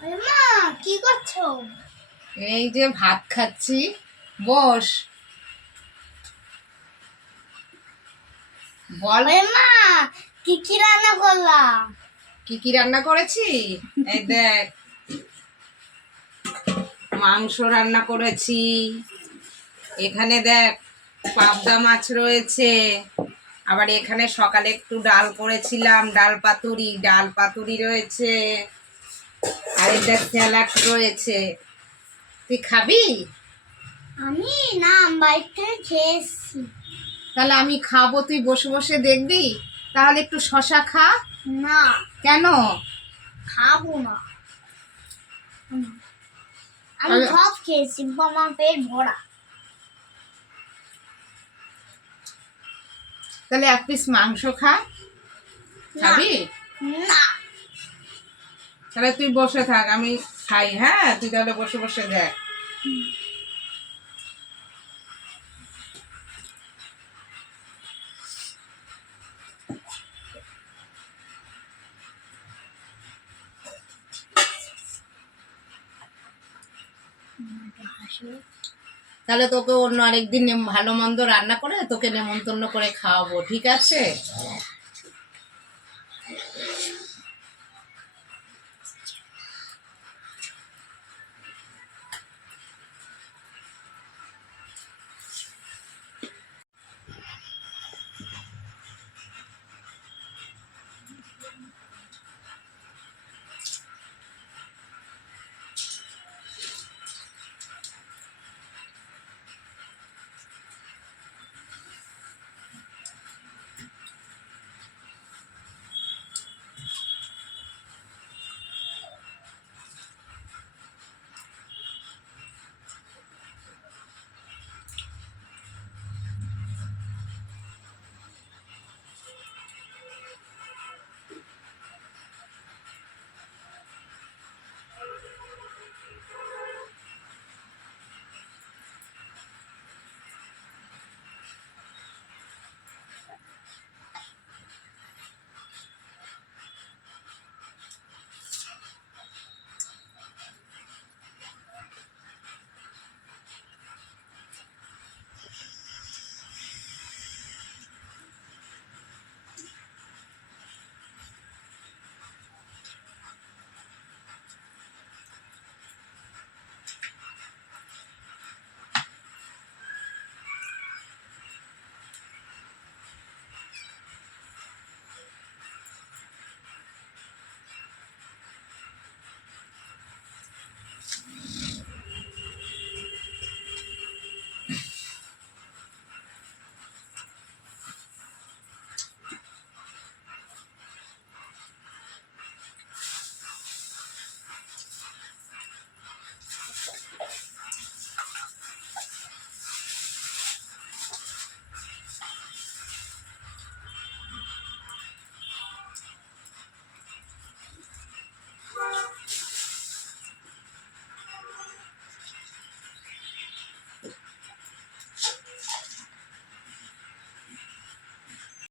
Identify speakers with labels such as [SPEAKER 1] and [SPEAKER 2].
[SPEAKER 1] মা কি করছ?
[SPEAKER 2] এই যে ভাত খাচ্ছি বস। বল।
[SPEAKER 1] মা কি কি রান্না করলাম?
[SPEAKER 2] কি কি রান্না করেছি? এই দেখ। মাংস রান্না করেছি। এখানে দেখ পাবদা মাছ রয়েছে। আবার এখানে সকালে একটু ডাল করেছিলাম ডাল পাতুরি। ডাল পাতুরি রয়েছে। আর এটা স্যালাড রয়েছে। তুই খাবি?
[SPEAKER 1] আমি না বাইক থেকে খেয়ে এসছি
[SPEAKER 2] তাহলে আমি খাব তুই বসে বসে দেখবি? তাহলে একটু শশা খা।
[SPEAKER 1] না।
[SPEAKER 2] কেন?
[SPEAKER 1] খাব না। আমি সব খেয়েছি আমার পেট ভরা।
[SPEAKER 2] তাহলে এক পিস মাংস খা। খাবি?
[SPEAKER 1] না।
[SPEAKER 2] তাহলে তুই বসে থাক, আমি খাই হ্যাঁ? তুই তাহলে বসে বসে দেখ। তাহলে তোকে অন্য আরেকদিন ভালো মন্দ রান্না করে তোকে নেমন্তন্ন করে খাওয়াবো, ঠিক আছে?